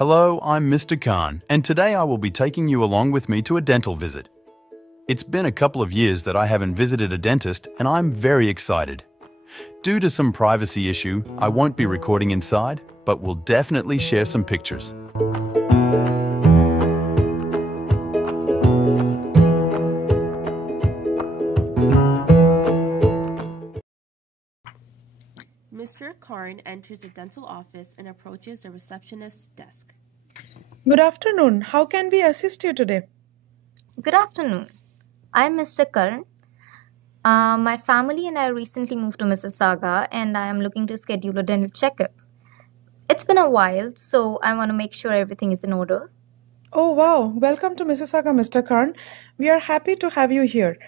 Hello, I'm Mr. KARN, and today I will be taking you along with me to a dental visit. It's been a couple of years that I haven't visited a dentist, and I'm very excited. Due to some privacy issue, I won't be recording inside, but will definitely share some pictures. Mr. KARN enters the dental office and approaches the receptionist's desk. Good afternoon. How can we assist you today? Good afternoon. I'm Mr. KARN. My family and I recently moved to Mississauga and I am looking to schedule a dental checkup. It's been a while, so I want to make sure everything is in order. Oh wow, welcome to Mississauga, Mr. KARN. We are happy to have you here.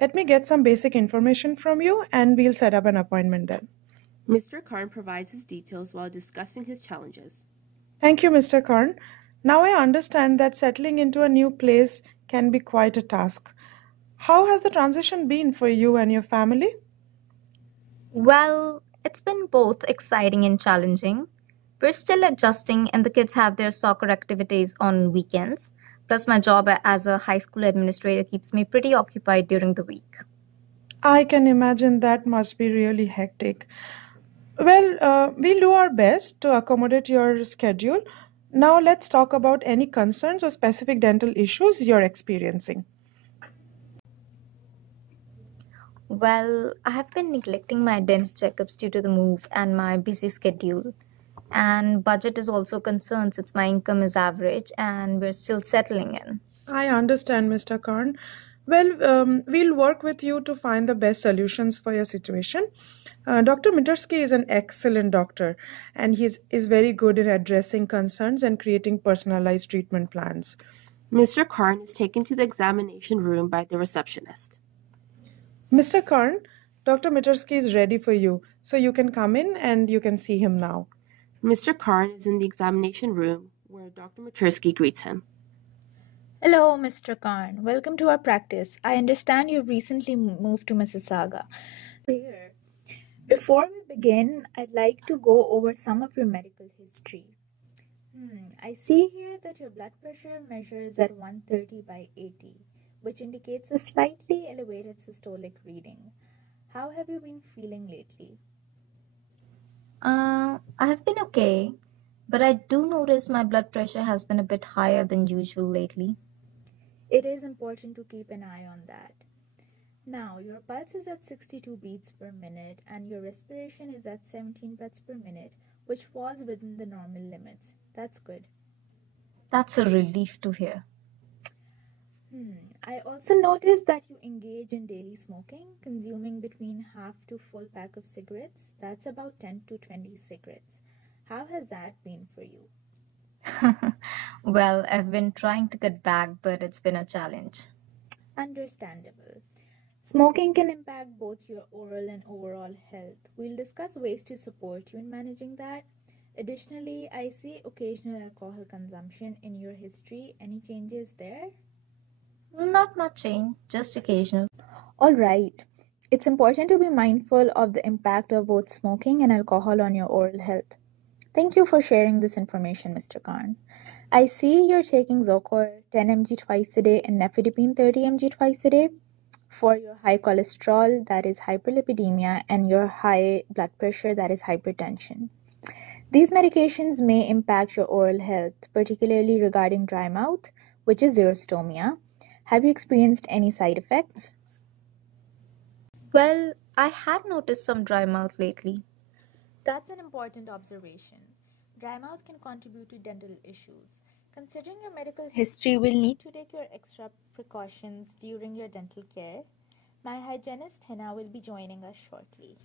Let me get some basic information from you and we'll set up an appointment then. Mr. KARN provides his details while discussing his challenges. Thank you, Mr. KARN. Now I understand that settling into a new place can be quite a task. How has the transition been for you and your family? Well, it's been both exciting and challenging. We're still adjusting, and the kids have their soccer activities on weekends. Plus, my job as a high school administrator keeps me pretty occupied during the week. I can imagine that must be really hectic. Well, we'll do our best to accommodate your schedule. Now let's talk about any concerns or specific dental issues you're experiencing. Well, I have been neglecting my dental checkups due to the move and my busy schedule. And budget is also a concern since my income is average and we're still settling in. I understand, Mr. KARN. Well, we'll work with you to find the best solutions for your situation. Dr. Mitursky is an excellent doctor, and he is very good in addressing concerns and creating personalized treatment plans. Mr. KARN is taken to the examination room by the receptionist. Mr. KARN, Dr. Mitursky is ready for you, so you can come in and you can see him now. Mr. KARN is in the examination room where Dr. Mitursky greets him. Hello, Mr. KARN. Welcome to our practice. I understand you've recently moved to Mississauga. Here, before we begin, I'd like to go over some of your medical history. I see here that your blood pressure measures at 130 by 80, which indicates a slightly elevated systolic reading. How have you been feeling lately? I have been okay, but I do notice my blood pressure has been a bit higher than usual lately. It is important to keep an eye on that. Now, your pulse is at 62 beats per minute and your respiration is at 17 breaths per minute, which falls within the normal limits. That's good. That's a relief to hear. I also noticed that you engage in daily smoking, consuming between half to full pack of cigarettes. That's about 10 to 20 cigarettes. How has that been for you? Well, I've been trying to cut back, but it's been a challenge. Understandable. Smoking can impact both your oral and overall health. We'll discuss ways to support you in managing that. Additionally, I see occasional alcohol consumption in your history. Any changes there? Not much change, just occasional. All right. It's important to be mindful of the impact of both smoking and alcohol on your oral health. Thank you for sharing this information, Mr. KARN. I see you're taking Zocor 10 mg twice a day and Nifedipine 30 mg twice a day for your high cholesterol, that is hyperlipidemia, and your high blood pressure, that is hypertension. These medications may impact your oral health, particularly regarding dry mouth, which is xerostomia. Have you experienced any side effects? Well, I have noticed some dry mouth lately. That's an important observation. Dry mouth can contribute to dental issues. Considering your medical history, we'll need to take your extra precautions during your dental care. My hygienist, Hina, will be joining us shortly.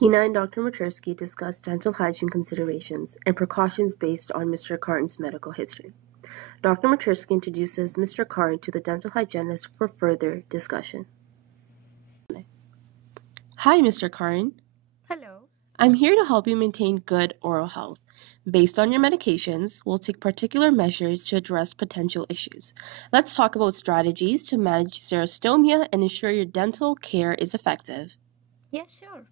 Hina and Dr. Mitursky discuss dental hygiene considerations and precautions based on Mr. KARN's medical history. Dr. Mitursky introduces Mr. KARN to the dental hygienist for further discussion. Hi, Mr. KARN. Hello. I'm here to help you maintain good oral health. Based on your medications, we'll take particular measures to address potential issues. Let's talk about strategies to manage xerostomia and ensure your dental care is effective. Yeah, sure.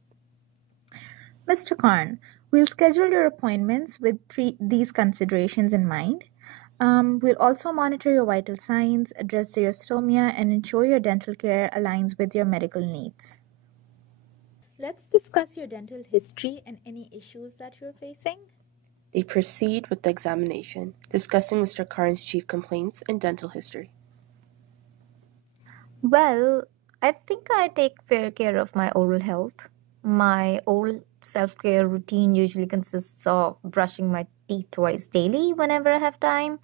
Mr. KARN, We'll schedule your appointments with these considerations in mind. We'll also monitor your vital signs, address your stomia, and ensure your dental care aligns with your medical needs. Let's discuss your dental history and any issues that you're facing. They proceed with the examination, discussing Mr. Karn's chief complaints and dental history. Well, I think I take fair care of my oral health. My oral self-care routine usually consists of brushing my teeth twice daily whenever I have time.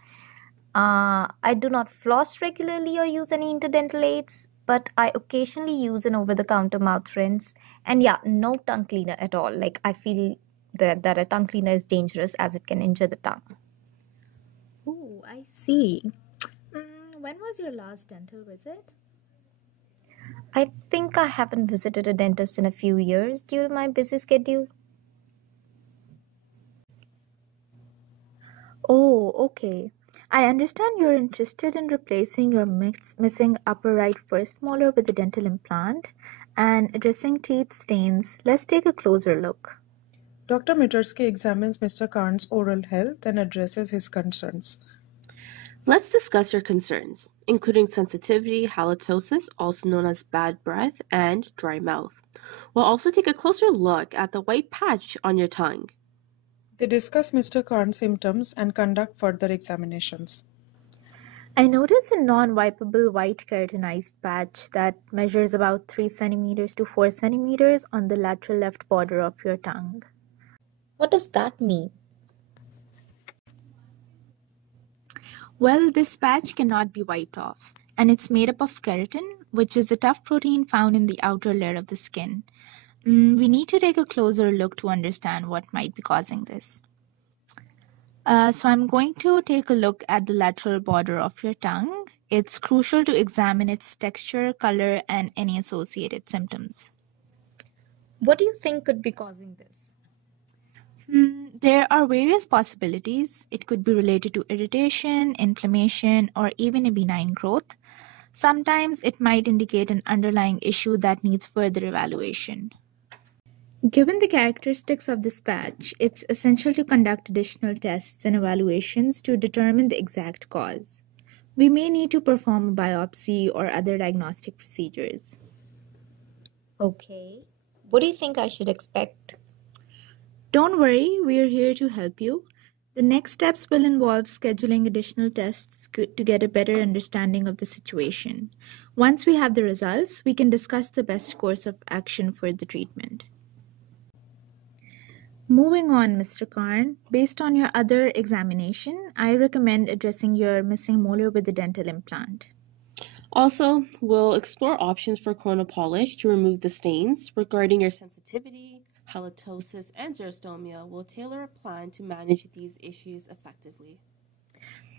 I do not floss regularly or use any interdental aids, but I occasionally use an over-the-counter mouth rinse. And yeah, no tongue cleaner at all. Like I feel that a tongue cleaner is dangerous as it can injure the tongue. Oh, I see. When was your last dental visit? I think I haven't visited a dentist in a few years due to my busy schedule. Oh, okay. I understand you're interested in replacing your missing upper right first molar with a dental implant and addressing teeth stains. Let's take a closer look. Dr. Mitursky examines Mr. Karn's oral health and addresses his concerns. Let's discuss your concerns, including sensitivity, halitosis, also known as bad breath, and dry mouth. We'll also take a closer look at the white patch on your tongue. They discuss Mr. Karn's symptoms and conduct further examinations. I notice a non-wipeable white keratinized patch that measures about 3 centimeters to 4 centimeters on the lateral left border of your tongue. What does that mean? Well, this patch cannot be wiped off, and it's made up of keratin, which is a tough protein found in the outer layer of the skin. We need to take a closer look to understand what might be causing this. So I'm going to take a look at the lateral border of your tongue. It's crucial to examine its texture, color, and any associated symptoms. What do you think could be causing this? There are various possibilities. It could be related to irritation, inflammation, or even a benign growth. Sometimes it might indicate an underlying issue that needs further evaluation. Given the characteristics of this patch, it's essential to conduct additional tests and evaluations to determine the exact cause. We may need to perform a biopsy or other diagnostic procedures. Okay. What do you think I should expect? Don't worry, we're here to help you. The next steps will involve scheduling additional tests to get a better understanding of the situation. Once we have the results, we can discuss the best course of action for the treatment. Moving on, Mr. Karn, based on your other examination, I recommend addressing your missing molar with a dental implant. Also, we'll explore options for corona polish to remove the stains. Regarding your sensitivity, halitosis, and xerostomia, we'll tailor a plan to manage these issues effectively.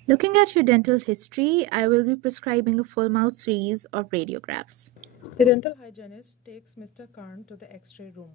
Looking at your dental history, I will be prescribing a full mouth series of radiographs. The dental hygienist takes Mr. Karn to the X-ray room.